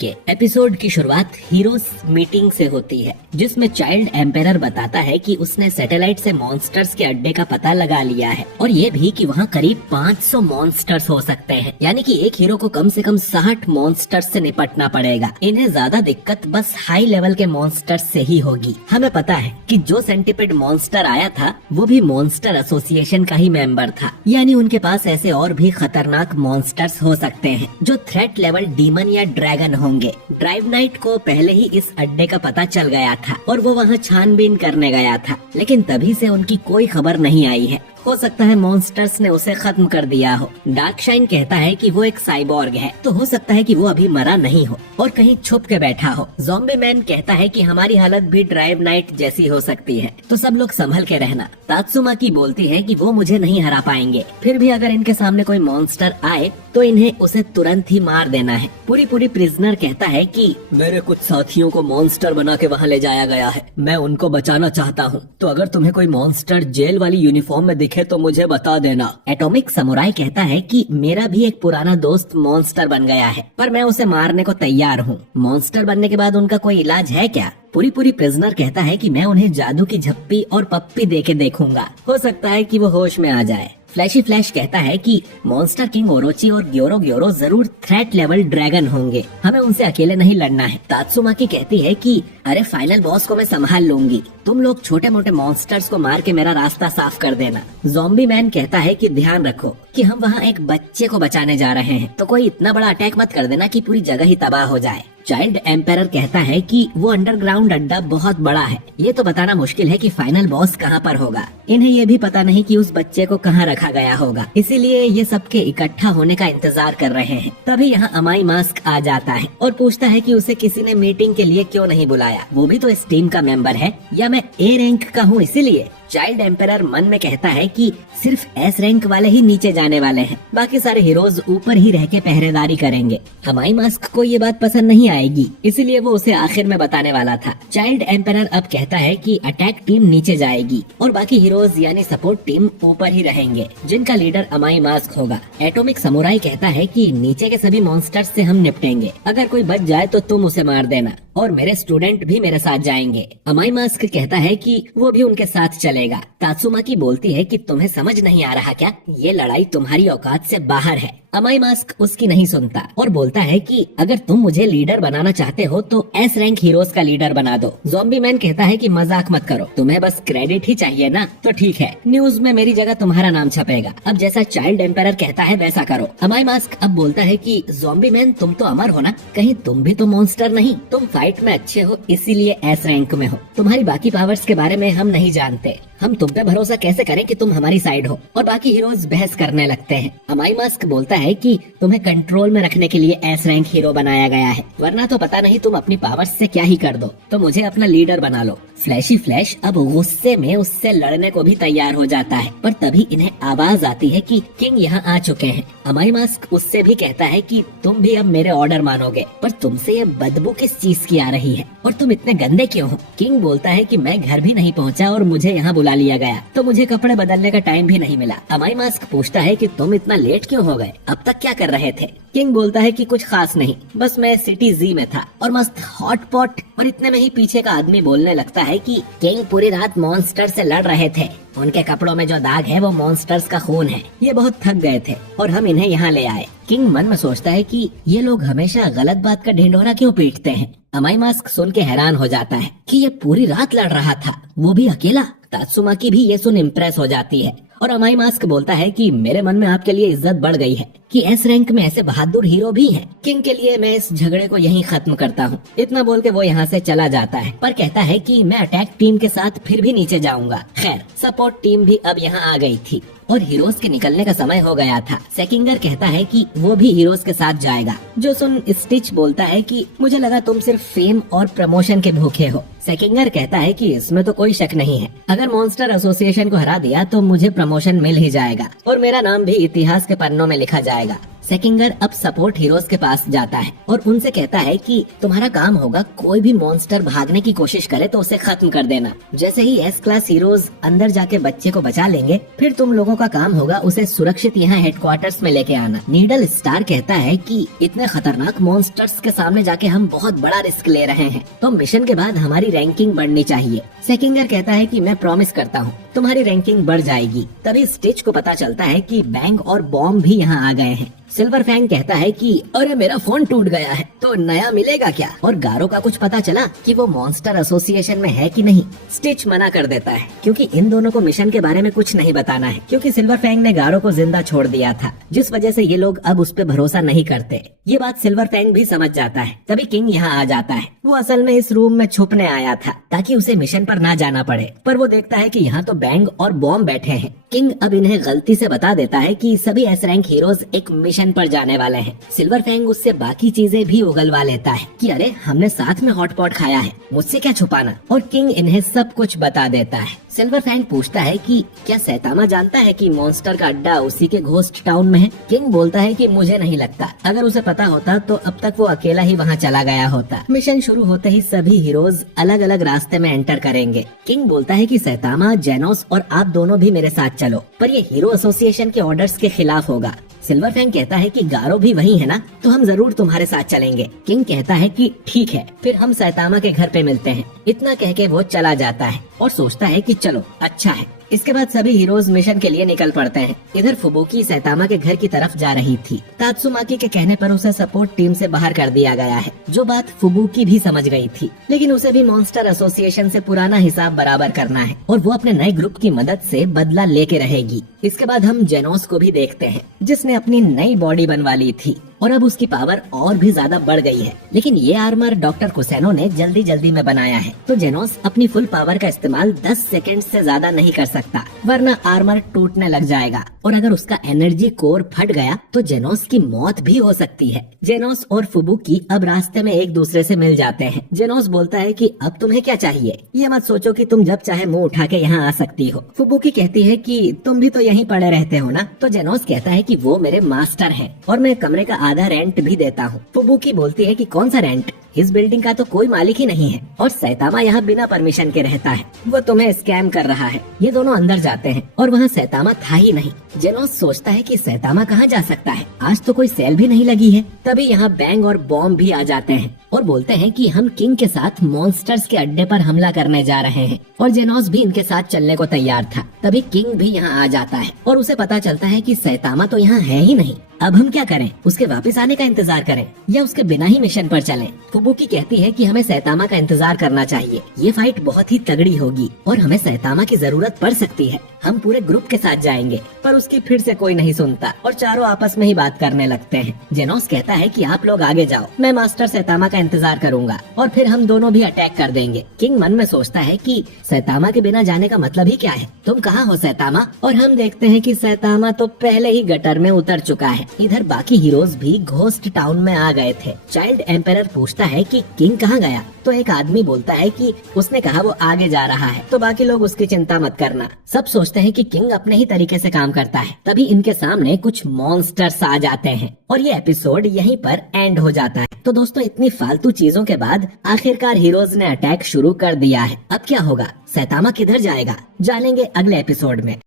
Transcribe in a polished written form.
के एपिसोड की शुरुआत हीरोज मीटिंग से होती है, जिसमें चाइल्ड एम्पेरर बताता है कि उसने सैटेलाइट से मॉन्स्टर्स के अड्डे का पता लगा लिया है और ये भी कि वहाँ करीब 500 मॉन्स्टर्स हो सकते हैं। यानी कि एक हीरो को कम से कम 60 मॉन्स्टर्स से निपटना पड़ेगा। इन्हें ज्यादा दिक्कत बस हाई लेवल के मॉन्स्टर्स से ही होगी। हमें पता है कि जो सेंटिपिड मॉन्स्टर आया था वो भी मॉन्स्टर एसोसिएशन का ही मेंबर था, यानी उनके पास ऐसे और भी खतरनाक मॉन्स्टर्स हो सकते हैं जो थ्रेट लेवल डीमन या ड्रैगन होंगे। ड्राइव नाइट को पहले ही इस अड्डे का पता चल गया था और वो वहाँ छानबीन करने गया था, लेकिन तभी से उनकी कोई खबर नहीं आई है। हो सकता है मॉन्स्टर्स ने उसे खत्म कर दिया हो। डार्कशाइन कहता है कि वो एक साइबॉर्ग है, तो हो सकता है कि वो अभी मरा नहीं हो और कहीं छुप के बैठा हो। ज़ॉम्बी मैन कहता है कि हमारी हालत भी ड्राइव नाइट जैसी हो सकती है, तो सब लोग संभल के रहना। तात्सुमाकी बोलती है कि वो मुझे नहीं हरा पाएंगे, फिर भी अगर इनके सामने कोई मॉन्स्टर आए तो इन्हें उसे तुरंत ही मार देना है। पूरी प्रिजनर कहता है कि मेरे कुछ साथियों को मॉन्स्टर बना के वहाँ ले जाया गया है, मैं उनको बचाना चाहता हूँ, तो अगर तुम्हें कोई मॉन्स्टर जेल वाली यूनिफॉर्म में दिखे तो मुझे बता देना। एटॉमिक समुराई कहता है कि मेरा भी एक पुराना दोस्त मॉन्स्टर बन गया है, पर मैं उसे मारने को तैयार हूँ। मॉन्स्टर बनने के बाद उनका कोई इलाज है क्या? पूरी प्रिजनर कहता है कि मैं उन्हें जादू की झप्पी और पप्पी दे के देखूंगा, हो सकता है कि वो होश में आ जाए। फ्लैशी फ्लैश कहता है कि मॉन्स्टर किंग ओरोची और ग्योरो जरूर थ्रेट लेवल ड्रैगन होंगे, हमें उनसे अकेले नहीं लड़ना है। तात्सुमाकी कहती है कि अरे फाइनल बॉस को मैं संभाल लूंगी, तुम लोग छोटे मोटे मॉन्स्टर्स को मार के मेरा रास्ता साफ कर देना। ज़ॉम्बी मैन कहता है कि ध्यान रखो कि हम वहाँ एक बच्चे को बचाने जा रहे हैं, तो कोई इतना बड़ा अटैक मत कर देना कि पूरी जगह ही तबाह हो जाए। चाइल्ड एम्पेरर कहता है कि वो अंडरग्राउंड अड्डा बहुत बड़ा है, ये तो बताना मुश्किल है कि फाइनल बॉस कहाँ पर होगा। इन्हें ये भी पता नहीं कि उस बच्चे को कहाँ रखा गया होगा, इसीलिए ये सबके इकट्ठा होने का इंतजार कर रहे हैं। तभी यहाँ अमाई मास्क आ जाता है और पूछता है कि उसे किसी ने मीटिंग के लिए क्यों नहीं बुलाया, वो भी तो इस टीम का मेंबर है, या मैं ए रैंक का हूँ इसीलिए। चाइल्ड एम्पेरर मन में कहता है कि सिर्फ एस रैंक वाले ही नीचे जाने वाले हैं, बाकी सारे हीरोज ऊपर ही रह के पहरेदारी करेंगे। हमाई मास्क को ये बात पसंद नहीं आएगी, इसीलिए वो उसे आखिर में बताने वाला था। चाइल्ड एम्पेरर अब कहता है कि अटैक टीम नीचे जाएगी और बाकी हीरोज यानी सपोर्ट टीम ऊपर ही रहेंगे, जिनका लीडर अमाई मास्क होगा। एटॉमिक समुराई कहता है कि नीचे के सभी मॉन्स्टर्स से हम निपटेंगे, अगर कोई बच जाए तो तुम उसे मार देना और मेरे स्टूडेंट भी मेरे साथ जाएंगे। अमाई मास्क कहता है कि वो भी उनके साथ चलेगा। तात्सुमाकी बोलती है कि तुम्हें समझ नहीं आ रहा क्या, ये लड़ाई तुम्हारी औकात से बाहर है। अमाई मास्क उसकी नहीं सुनता और बोलता है कि अगर तुम मुझे लीडर बनाना चाहते हो तो एस रैंक हीरोज का लीडर बना दो। ज़ॉम्बी मैन कहता है कि मजाक मत करो, तुम्हें बस क्रेडिट ही चाहिए ना, तो ठीक है, न्यूज में मेरी जगह तुम्हारा नाम छपेगा। अब जैसा चाइल्ड एम्पेरर कहता है वैसा करो। अमाई मास्क अब बोलता है कि ज़ॉम्बी मैन तुम तो अमर हो ना, कहीं तुम भी तो मॉन्स्टर नहीं? तुम फाइट में अच्छे हो इसीलिए एस रैंक में हो, तुम्हारी बाकी पावर्स के बारे में हम नहीं जानते, हम तुम पे भरोसा कैसे करें कि तुम हमारी साइड हो? और बाकी हीरोज बहस करने लगते हैं। अमाई मास्क बोलता है कि तुम्हें कंट्रोल में रखने के लिए एस रैंक हीरो बनाया गया है, वरना तो पता नहीं तुम अपनी पावर्स से क्या ही कर दो, तो मुझे अपना लीडर बना लो। फ्लैशी फ्लैश अब गुस्से में उससे लड़ने को भी तैयार हो जाता है, पर तभी इन्हें आवाज आती है कि किंग यहाँ आ चुके हैं। अमाई मास्क उससे भी कहता है कि तुम भी अब मेरे ऑर्डर मानोगे, पर तुमसे ये बदबू किस चीज की आ रही है और तुम इतने गंदे क्यों हो? किंग बोलता है कि मैं घर भी नहीं पहुँचा और मुझे यहाँ बुला लिया गया, तो मुझे कपड़े बदलने का टाइम भी नहीं मिला। अमाई मास्क पूछता है कि तुम इतना लेट क्यों हो गए, अब तक क्या कर रहे थे? किंग बोलता है कि कुछ खास नहीं, बस मैं सिटी जी में था और मस्त हॉट पॉट। और इतने में ही पीछे का आदमी बोलने लगता है कि किंग पूरी रात मॉन्स्टर से लड़ रहे थे, उनके कपड़ों में जो दाग है वो मॉन्स्टर्स का खून है, ये बहुत थक गए थे और हम इन्हें यहाँ ले आए। किंग मन में सोचता है कि ये लोग हमेशा गलत बात का ढिंढोरा क्यों पीटते हैं। अमाई मास्क सुन के हैरान हो जाता है कि ये पूरी रात लड़ रहा था, वो भी अकेला। तात्सुमाकी भी ये सुन इम्प्रेस हो जाती है और अमाई मास्क बोलता है कि मेरे मन में आपके लिए इज्जत बढ़ गई है कि एस रैंक में ऐसे बहादुर हीरो भी हैं। किंग के लिए मैं इस झगड़े को यहीं खत्म करता हूँ। इतना बोल के वो यहाँ से चला जाता है, पर कहता है कि मैं अटैक टीम के साथ फिर भी नीचे जाऊंगा। खैर सपोर्ट टीम भी अब यहाँ आ गई थी और हीरोज के निकलने का समय हो गया था। सेकिंगर कहता है कि वो भी हीरोज के साथ जाएगा, जो सुन स्टिच बोलता है कि मुझे लगा तुम सिर्फ फेम और प्रमोशन के भूखे हो। सेकिंगर कहता है कि इसमें तो कोई शक नहीं है, अगर मॉन्स्टर एसोसिएशन को हरा दिया तो मुझे प्रमोशन मिल ही जाएगा और मेरा नाम भी इतिहास के पन्नों में लिखा जाएगा। सेकिंगर अब सपोर्ट हीरोज के पास जाता है और उनसे कहता है कि तुम्हारा काम होगा कोई भी मॉन्स्टर भागने की कोशिश करे तो उसे खत्म कर देना। जैसे ही एस क्लास हीरोज अंदर जाके बच्चे को बचा लेंगे, फिर तुम लोगों का काम होगा उसे सुरक्षित यहाँ हेडक्वार्टर्स में लेके आना। नीडल स्टार कहता है कि इतने खतरनाक मॉन्स्टर्स के सामने जाके हम बहुत बड़ा रिस्क ले रहे हैं, तो मिशन के बाद हमारी रैंकिंग बढ़नी चाहिए। सेकिंगर कहता है कि मैं प्रॉमिस करता हूँ तुम्हारी रैंकिंग बढ़ जाएगी। तभी स्टिच को पता चलता है कि बैंग और बॉम्ब भी यहाँ आ गए हैं। सिल्वर फैंग कहता है कि अरे मेरा फोन टूट गया है तो नया मिलेगा क्या? और गारो का कुछ पता चला कि वो मॉन्स्टर एसोसिएशन में है कि नहीं। स्टिच मना कर देता है क्योंकि इन दोनों को मिशन के बारे में कुछ नहीं बताना है, क्योंकि सिल्वर फैंग ने गारो को जिंदा छोड़ दिया था, जिस वजह से ये लोग अब उस पे भरोसा नहीं करते। ये बात सिल्वर फैंग भी समझ जाता है। तभी किंग यहाँ आ जाता है। वो असल में इस रूम में छुपने आया था ताकि उसे मिशन पर ना जाना पड़े, पर वो देखता है कि यहाँ तो बैंग और बॉम्ब बैठे हैं। किंग अब इन्हें गलती से बता देता है कि सभी एस रैंक हीरोज एक मिशन पर जाने वाले हैं। सिल्वर फैंग उससे बाकी चीजें भी उगलवा लेता है कि अरे हमने साथ में हॉटपॉट खाया है, मुझसे क्या छुपाना, और किंग इन्हें सब कुछ बता देता है। सिल्वर फैंग पूछता है कि क्या सैतामा जानता है कि मॉन्स्टर का अड्डा उसी के घोस्ट टाउन में है? किंग बोलता है कि मुझे नहीं लगता, अगर उसे पता होता तो अब तक वो अकेला ही वहाँ चला गया होता। मिशन शुरू होते ही सभी हीरोज अलग अलग रास्ते में एंटर करेंगे। किंग बोलता है कि सैतामा, जेनोस और आप दोनों भी मेरे साथ चलो, पर ये हीरो एसोसिएशन के ऑर्डर्स के खिलाफ होगा। सिल्वर फैंग कहता है कि गारो भी वही है ना, तो हम जरूर तुम्हारे साथ चलेंगे। किंग कहता है कि ठीक है, फिर हम सैतामा के घर पे मिलते हैं। इतना कह के वो चला जाता है और सोचता है कि चलो अच्छा है। इसके बाद सभी हीरोज मिशन के लिए निकल पड़ते हैं। इधर फुबुकी सैतामा के घर की तरफ जा रही थी। तात्सुमाकी के कहने पर उसे सपोर्ट टीम से बाहर कर दिया गया है, जो बात फुबुकी भी समझ गई थी, लेकिन उसे भी मॉन्स्टर एसोसिएशन से पुराना हिसाब बराबर करना है और वो अपने नए ग्रुप की मदद से बदला लेके रहेगी। इसके बाद हम जेनोस को भी देखते हैं, जिसने अपनी नई बॉडी बनवा ली थी और अब उसकी पावर और भी ज्यादा बढ़ गई है। लेकिन ये आर्मर डॉक्टर कुसेनो ने जल्दी जल्दी में बनाया है, तो जेनोस अपनी फुल पावर का इस्तेमाल 10 सेकंड से ज्यादा नहीं कर सकता, वरना आर्मर टूटने लग जाएगा और अगर उसका एनर्जी कोर फट गया तो जेनोस की मौत भी हो सकती है। जेनोस और फुबुकी अब रास्ते में एक दूसरे से मिल जाते हैं। जेनोस बोलता है कि अब तुम्हें क्या चाहिए, ये मत सोचो कि तुम जब चाहे मुंह उठा के यहाँ आ सकती हो। फुबुकी कहती है कि तुम भी तो यहीं पड़े रहते हो ना, तो जेनोस कहता है कि वो मेरे मास्टर हैं और मैं कमरे का आधा रेंट भी देता हूँ। फुबुकी बोलती है कि कौन सा रेंट, इस बिल्डिंग का तो कोई मालिक ही नहीं है और सैतामा यहाँ बिना परमिशन के रहता है, वो तुम्हें स्कैम कर रहा है। ये दोनों अंदर जाते हैं और वहाँ सैतामा था ही नहीं। जेनोस सोचता है कि सैतामा कहाँ जा सकता है, आज तो कोई सेल भी नहीं लगी है। तभी यहाँ बैंग और बॉम्ब भी आ जाते हैं और बोलते हैं कि हम किंग के साथ मॉन्स्टर्स के अड्डे पर हमला करने जा रहे हैं और जेनोस भी इनके साथ चलने को तैयार था। तभी किंग भी यहाँ आ जाता है और उसे पता चलता है कि सैतामा तो यहाँ है ही नहीं। अब हम क्या करें, उसके वापस आने का इंतजार करें या उसके बिना ही मिशन पर चलें? फुबुकी कहती है कि हमें सैतामा का इंतजार करना चाहिए, ये फाइट बहुत ही तगड़ी होगी और हमें सैतामा की जरूरत पड़ सकती है। हम पूरे ग्रुप के साथ जाएंगे, पर उसकी फिर से कोई नहीं सुनता और चारों आपस में ही बात करने लगते हैं। जेनोस कहता है कि आप लोग आगे जाओ, मैं मास्टर सैतामा का इंतजार करूंगा और फिर हम दोनों भी अटैक कर देंगे। किंग मन में सोचता है कि सैतामा के बिना जाने का मतलब ही क्या है, तुम कहाँ हो सैतामा? और हम देखते हैं कि सैतामा तो पहले ही गटर में उतर चुका है। इधर बाकी हीरोज भी घोस्ट टाउन में आ गए थे। चाइल्ड एम्पायर पूछता है कि किंग कहाँ गया, तो एक आदमी बोलता है कि उसने कहा वो आगे जा रहा है, तो बाकी लोग उसकी चिंता मत करना। सब सोचते हैं कि किंग अपने ही तरीके से काम करता है। तभी इनके सामने कुछ मॉन्स्टर्स आ जाते हैं और ये एपिसोड यहीं पर एंड हो जाता है। तो दोस्तों, इतनी फालतू चीजों के बाद आखिरकार हीरोज ने अटैक शुरू कर दिया है। अब क्या होगा, सैतामा किधर जाएगा, जानेंगे अगले एपिसोड में।